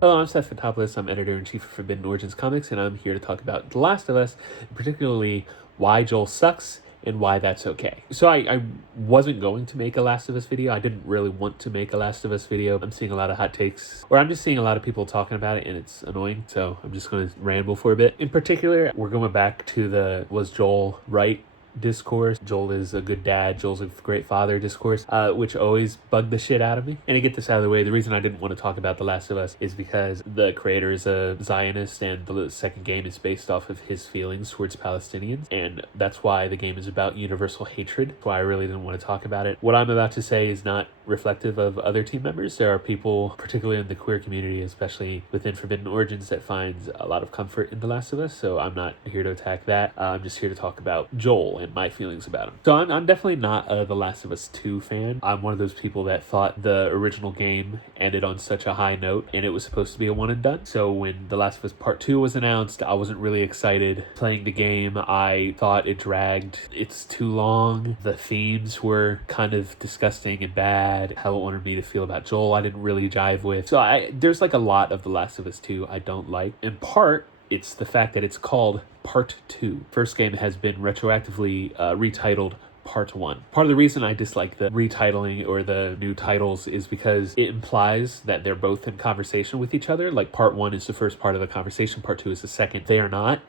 Hello, I'm Seth. I'm editor-in-chief of Forbidden Origins Comics, and I'm here to talk about The Last of Us, particularly why Joel sucks and why that's okay. So I wasn't going to make a Last of Us video. I didn't really want to make a Last of Us video. I'm seeing a lot of hot takes, or I'm just seeing a lot of people talking about it, and it's annoying, so I'm just going to ramble for a bit. In particular, we're going back to the was Joel right discourse. Joel is a good dad, Joel's a great father discourse, which always bugged the shit out of me. And to get this out of the way, the reason I didn't want to talk about The Last of Us is because the creator is a Zionist, and the second game is based off of his feelings towards Palestinians, and that's why the game is about universal hatred. That's why I really didn't want to talk about it. What I'm about to say is not reflective of other team members. There are people, particularly in the queer community, especially within Forbidden Origins, that finds a lot of comfort in The Last of Us, so I'm not here to attack that. I'm just here to talk about Joel and my feelings about him. So I'm definitely not a The Last of Us 2 fan. I'm one of those people that thought the original game ended on such a high note and it was supposed to be a one and done. So when The Last of Us Part 2 was announced, I wasn't really excited playing the game. I thought it dragged. It's too long. The themes were kind of disgusting and bad. How it wanted me to feel about Joel, I didn't really jive with. So there's like a lot of The Last of Us 2 I don't like. In part, it's the fact that it's called Part 2. First game has been retroactively retitled Part 1. Part of the reason I dislike the retitling or the new titles is because it implies that they're both in conversation with each other. Like Part 1 is the first part of the conversation, Part 2 is the second. They are not.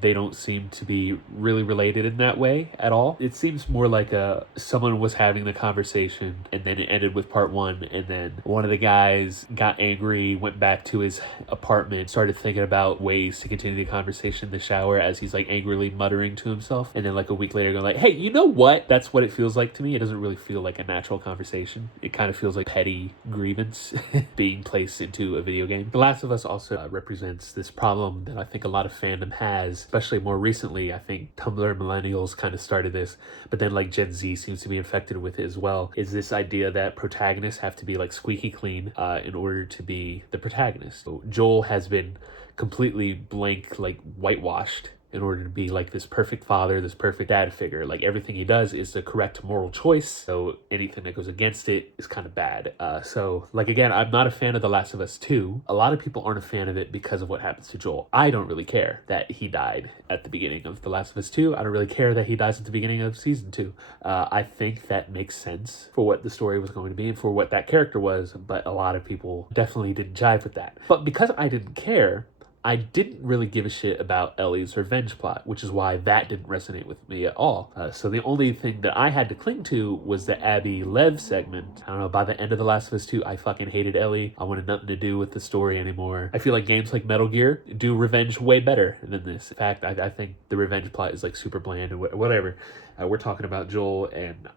They don't seem to be really related in that way at all. It seems more like someone was having the conversation and then it ended with part one, and then one of the guys got angry, went back to his apartment, started thinking about ways to continue the conversation in the shower as he's like angrily muttering to himself, and then like a week later going like, hey, you know what? That's what it feels like to me. It doesn't really feel like a natural conversation. It kind of feels like petty grievance being placed into a video game. The Last of Us also represents this problem that I think a lot of fandom has, especially more recently. I think Tumblr millennials kind of started this, but then like Gen Z seems to be infected with it as well, is this idea that protagonists have to be like squeaky clean in order to be the protagonist. So Joel has been completely blank, like whitewashed in order to be like this perfect father, this perfect dad figure. Like everything he does is the correct moral choice, so anything that goes against it is kind of bad. So like again, I'm not a fan of The Last of Us 2. A lot of people aren't a fan of it because of what happens to Joel. I don't really care that he died at the beginning of The Last of Us 2. I don't really care that he dies at the beginning of season 2. I think that makes sense for what the story was going to be and for what that character was, but a lot of people definitely didn't jive with that. But because I didn't care, I didn't really give a shit about Ellie's revenge plot, which is why that didn't resonate with me at all. So the only thing that I had to cling to was the Abby Lev segment. I don't know, by the end of The Last of Us 2, I fucking hated Ellie. I wanted nothing to do with the story anymore. I feel like games like Metal Gear do revenge way better than this. In fact, I think the revenge plot is like super bland and whatever. We're talking about Joel, and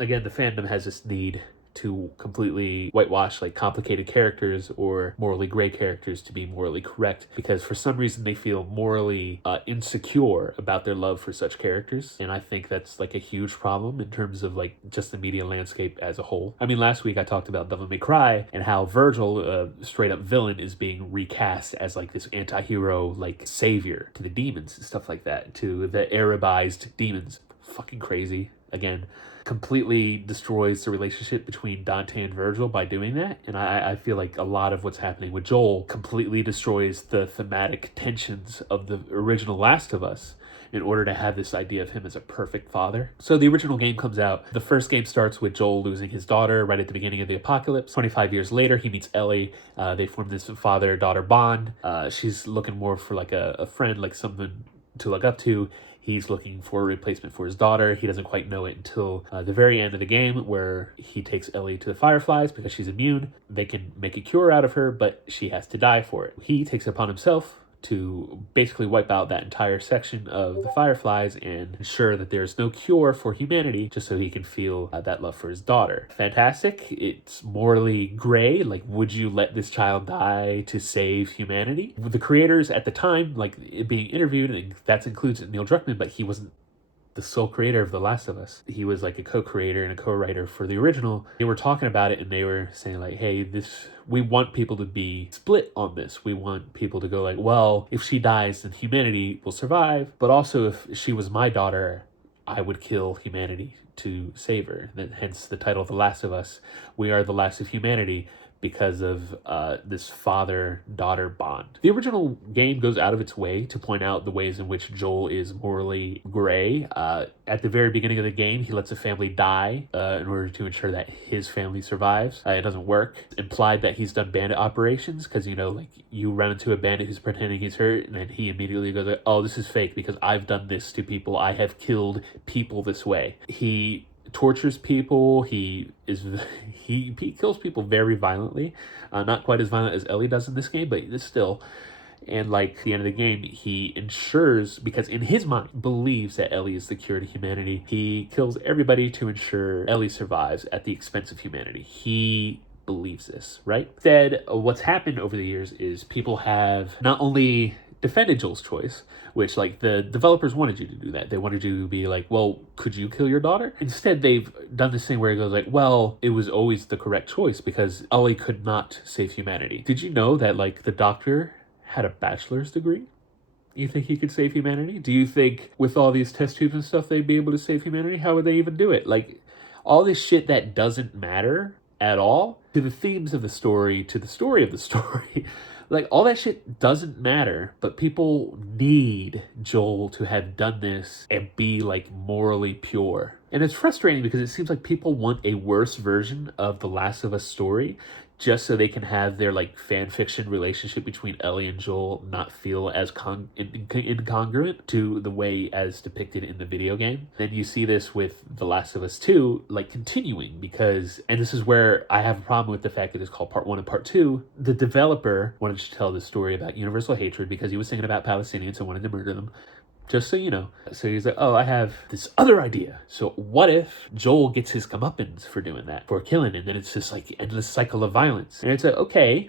again, the fandom has this need to completely whitewash like complicated characters or morally gray characters to be morally correct, because for some reason they feel morally insecure about their love for such characters. And I think that's like a huge problem in terms of like just the media landscape as a whole. I mean, last week I talked about Devil May Cry and how Virgil, straight up villain, is being recast as like this anti-hero, like savior to the demons and stuff like that, to the Arabized demons. Fucking crazy. Again, completely destroys the relationship between Dante and Virgil by doing that. And I feel like a lot of what's happening with Joel completely destroys the thematic tensions of the original Last of Us in order to have this idea of him as a perfect father. So the original game comes out. The first game starts with Joel losing his daughter right at the beginning of the apocalypse. 25 years later, he meets Ellie. They form this father-daughter bond. She's looking more for like a friend, like someone to look up to. He's looking for a replacement for his daughter. He doesn't quite know it until the very end of the game, where he takes Ellie to the Fireflies because she's immune. They can make a cure out of her, but she has to die for it. He takes it upon himself to basically wipe out that entire section of the Fireflies and ensure that there's no cure for humanity, just so he can feel that love for his daughter. Fantastic. It's morally gray. Like, would you let this child die to save humanity? The creators at the time, like being interviewed, and that includes Neil Druckmann, but he wasn't the sole creator of The Last of Us. He was like a co-creator and a co-writer for the original. They were talking about it and they were saying like, hey, we want people to be split on this. We want people to go like, well, if she dies, then humanity will survive. But also, if she was my daughter, I would kill humanity to save her. Hence the title of The Last of Us. We are the last of humanity because of this father-daughter bond. The original game goes out of its way to point out the ways in which Joel is morally gray. At the very beginning of the game, he lets a family die in order to ensure that his family survives. It doesn't work. It's implied that he's done bandit operations because, you know, like you run into a bandit who's pretending he's hurt, and then he immediately goes like, oh, this is fake because I've done this to people. I have killed people this way. He tortures people. He kills people very violently. Not quite as violent as Ellie does in this game, but still. And like at the end of the game, he ensures, because in his mind, believes that Ellie is the cure to humanity. He kills everybody to ensure Ellie survives at the expense of humanity. He believes this, right? Instead, what's happened over the years is people have not only defended Joel's choice, which like the developers wanted you to do that. They wanted you to be like, well, could you kill your daughter? Instead, they've done this thing where it goes like, well, it was always the correct choice because Ellie could not save humanity. Did you know that like the doctor had a bachelor's degree? You think he could save humanity? Do you think with all these test tubes and stuff, they'd be able to save humanity? How would they even do it? Like all this shit that doesn't matter at all to the themes of the story, to the story of the story. Like, all that shit doesn't matter, but people need Joel to have done this and be, like, morally pure. And it's frustrating because it seems like people want a worse version of the Last of Us story just so they can have their, like, fan fiction relationship between Ellie and Joel not feel as incongruent to the way as depicted in the video game. Then you see this with The Last of Us 2, like, continuing because, and this is where I have a problem with the fact that it's called Part 1 and Part 2, the developer wanted to tell the story about universal hatred because he was thinking about Palestinians and wanted to murder them. Just so you know. So he's like, oh, I have this other idea. So what if Joel gets his comeuppance for doing that, for killing, and then it's this like endless cycle of violence. And it's like, okay,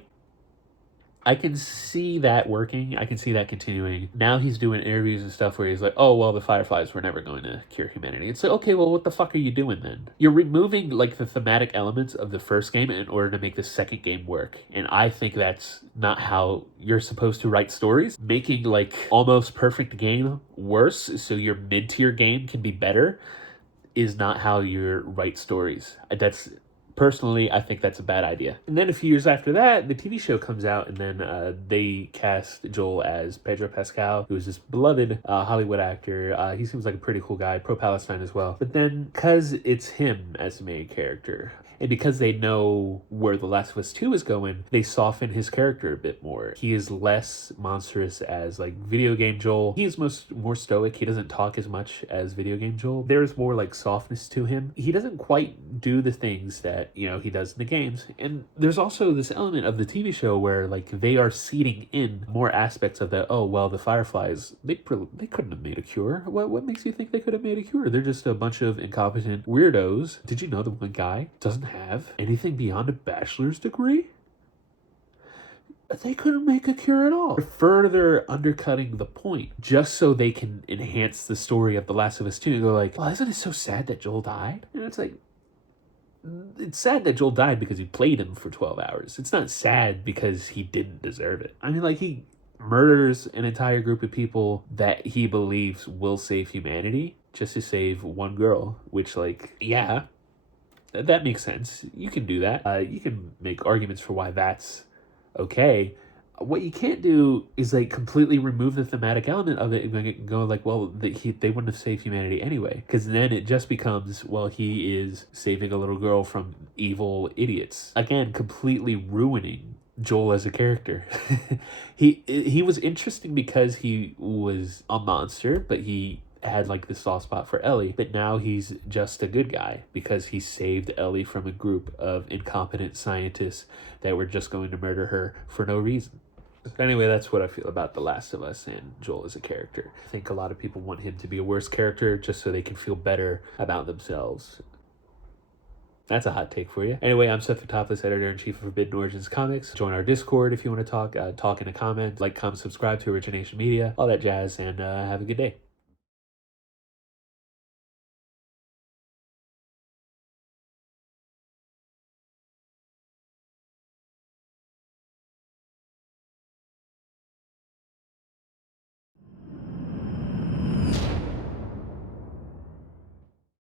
I can see that working. I can see that continuing. Now he's doing interviews and stuff where he's like, oh, well, the Fireflies were never going to cure humanity. It's like, okay, well, what the fuck are you doing then? You're removing like the thematic elements of the first game in order to make the second game work. And I think that's not how you're supposed to write stories. Making like almost perfect game worse so your mid-tier game can be better is not how you write stories. Personally, I think that's a bad idea. And then a few years after that, the TV show comes out, and then they cast Joel as Pedro Pascal, who is this beloved Hollywood actor. He seems like a pretty cool guy, pro-Palestine as well. But then, because it's him as the main character, and because they know where The Last of Us 2 is going, they soften his character a bit more. He is less monstrous as like video game Joel. He is more stoic. He doesn't talk as much as video game Joel. There's more like softness to him. He doesn't quite do the things that, you know, he does in the games. And there's also this element of the TV show where like they are seeding in more aspects of that. Oh, well, the Fireflies, they couldn't have made a cure. What makes you think they could have made a cure? They're just a bunch of incompetent weirdos. Did you know the one guy doesn't have anything beyond a bachelor's degree? They couldn't make a cure at all. Further undercutting the point just so they can enhance the story of The Last of Us 2 and go like, well, isn't it so sad that Joel died? And it's like, it's sad that Joel died because he played him for 12 hours. It's not sad because he didn't deserve it. I mean, like, he murders an entire group of people that he believes will save humanity just to save one girl, which, like, yeah, that makes sense. You can do that. You can make arguments for why that's okay. What you can't do is like completely remove the thematic element of it and go like, well, they wouldn't have saved humanity anyway. Because then it just becomes, well, he is saving a little girl from evil idiots. Again, completely ruining Joel as a character. He was interesting because he was a monster, but he had like the soft spot for Ellie, but now he's just a good guy because he saved Ellie from a group of incompetent scientists that were just going to murder her for no reason. Anyway, that's what I feel about The Last of Us and Joel as a character. I think a lot of people want him to be a worse character just so they can feel better about themselves. That's a hot take for you. Anyway, I'm Seth, the Topless Editor-in-Chief of Forbidden Origins Comics. Join our Discord if you want to talk in a comment. Like, comment, subscribe to OrigiNation Media, all that jazz, and have a good day.